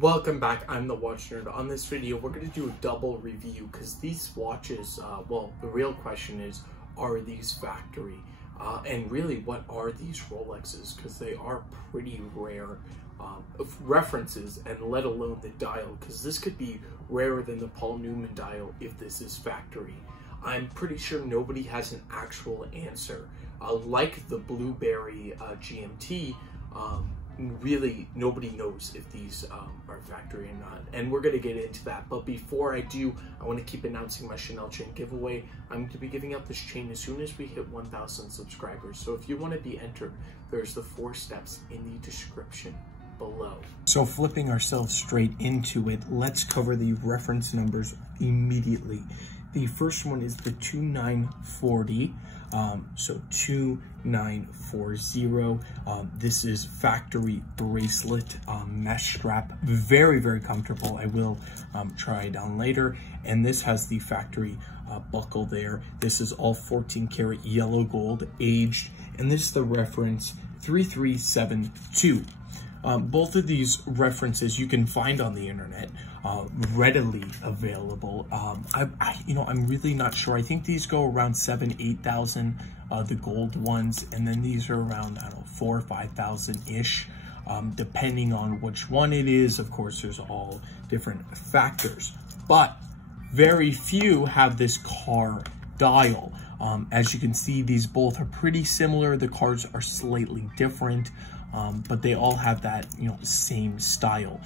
Welcome back, I'm the Watch Nerd. On this video, we're going to do a double review because these watches, well, the real question is, are these factory? And really, what are these Rolexes? Because they are pretty rare references, and let alone the dial, because this could be rarer than the Paul Newman dial if this is factory. I'm pretty sure nobody has an actual answer. Like the Blueberry GMT, really nobody knows if these are factory or not, and we're going to get into that. But before I do, I want to keep announcing my Chanel chain giveaway. I'm going to be giving out this chain as soon as we hit 1,000 subscribers, so if you want to be entered, there's the 4 steps in the description below. So flipping ourselves straight into it, let's cover the reference numbers immediately. The first one is the 2940, so 2940. This is factory bracelet, mesh strap, very, very comfortable. I will try it on later. And this has the factory buckle there. This is all 14 karat yellow gold, aged, and this is the reference 3372. Both of these references you can find on the internet, readily available. I'm really not sure. I think these go around 7,000-8,000, the gold ones, and then these are around, I don't know, 4,000 or 5,000 ish, depending on which one it is. Of course, there's all different factors, but very few have this car dial. As you can see, these both are pretty similar. The cars are slightly different. But they all have that, same style.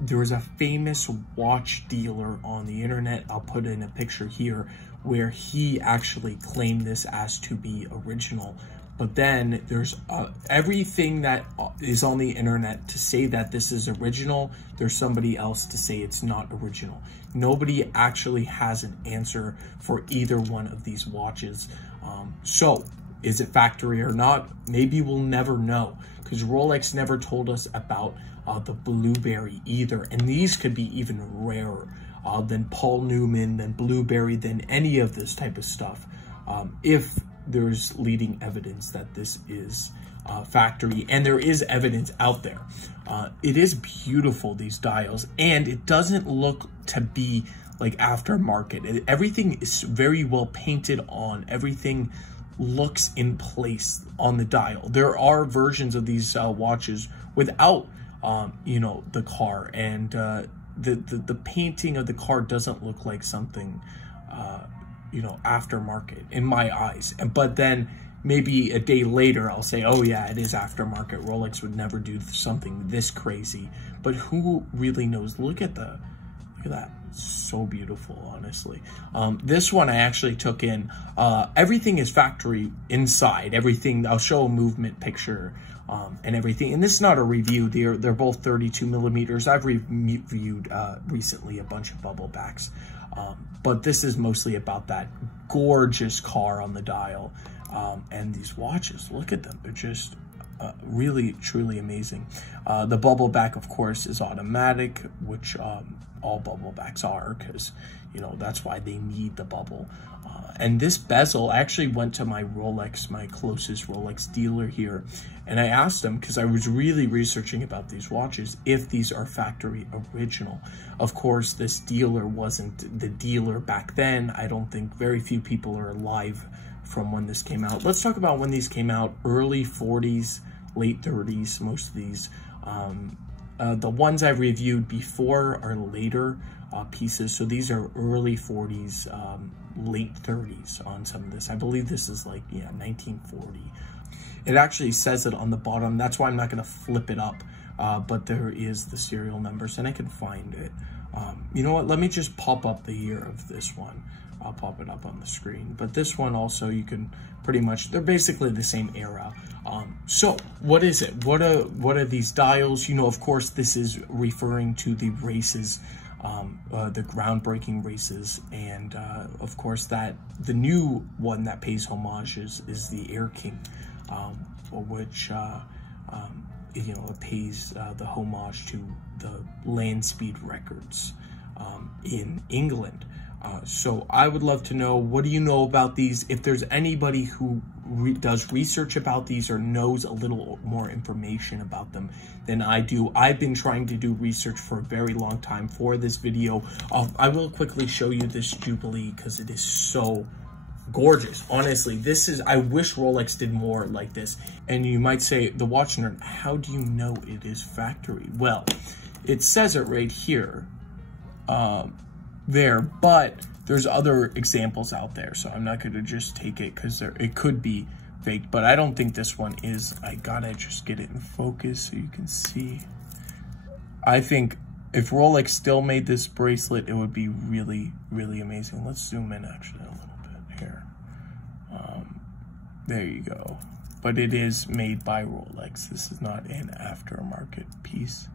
There is a famous watch dealer on the internet, I'll put in a picture here, where he actually claimed this as to be original. But then there's everything that is on the internet to say that this is original, there's somebody else to say it's not original. Nobody actually has an answer for either one of these watches. So is it factory or not? Maybe we'll never know, because Rolex never told us about the Blueberry either. And these could be even rarer than Paul Newman, than Blueberry, than any of this type of stuff. If there's leading evidence that this is factory, and there is evidence out there. It is beautiful, these dials, and it doesn't look to be like aftermarket. Everything is very well painted on. Everything looks in place on the dial. There are versions of these watches without the car, and the painting of the car doesn't look like something aftermarket in my eyes. But then maybe a day later I'll say, oh yeah, it is aftermarket. Rolex would never do something this crazy. But who really knows? Look at that. So beautiful, honestly. This one I actually took in. Everything is factory inside. Everything, I'll show a movement picture and everything. And this is not a review. They're both 32 millimeters. I've reviewed recently a bunch of bubble backs. But this is mostly about that gorgeous car on the dial. And these watches, look at them. They're just really, truly amazing. The bubble back, of course, is automatic, which all bubble backs are, because that's why they need the bubble. And this bezel, I actually went to my closest Rolex dealer here, and I asked them, because I was really researching about these watches, if these are factory original. Of course, this dealer wasn't the dealer back then. I don't think very few people are alive from when this came out. Let's talk about when these came out. Early 40s, late 30s, most of these. The ones I've reviewed before are later pieces, so these are early 40s, late 30s on some of this. I believe this is 1940. It actually says it on the bottom. That's why I'm not going to flip it up, but there is the serial numbers, and I can find it. You know what? Let me just pop up the year of this one. I'll pop it up on the screen. But this one also, you can pretty much, they're basically the same era. So what is it? What are these dials? Of course, this is referring to the races, the groundbreaking races. And of course, the new one that pays homage is the Air King, which it pays the homage to the land speed records in England. So I would love to know, what do you know about these? If there's anybody who does research about these or knows a little more information about them than I do. I've been trying to do research for a very long time for this video. I will quickly show you this Jubilee because it is so gorgeous. Honestly, I wish Rolex did more like this. And you might say, the watch nerd, how do you know it is factory? Well, it says it right here. There, but there's other examples out there, so I'm not going to just take it because it could be fake, but I don't think this one is. I gotta just get it in focus so you can see. I think if Rolex still made this bracelet, it would be really, really amazing. Let's zoom in actually a little bit here. There you go. But it is made by Rolex. This is not an aftermarket piece.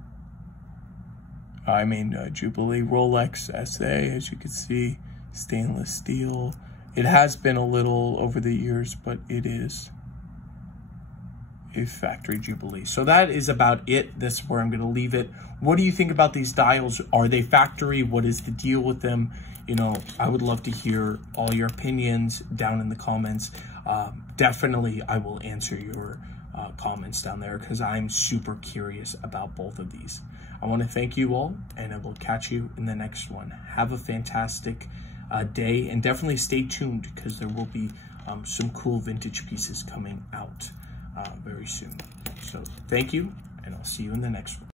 I mean, Jubilee Rolex SA, as you can see, stainless steel. It has been a little over the years, but it is a factory Jubilee. So that is about it. That's where I'm going to leave it. What do you think about these dials? Are they factory? What is the deal with them? You know, I would love to hear all your opinions down in the comments. Definitely, I will answer your comments down there because I'm super curious about both of these. I want to thank you all, and I will catch you in the next one. Have a fantastic day, and definitely stay tuned because there will be some cool vintage pieces coming out very soon. So thank you, and I'll see you in the next one.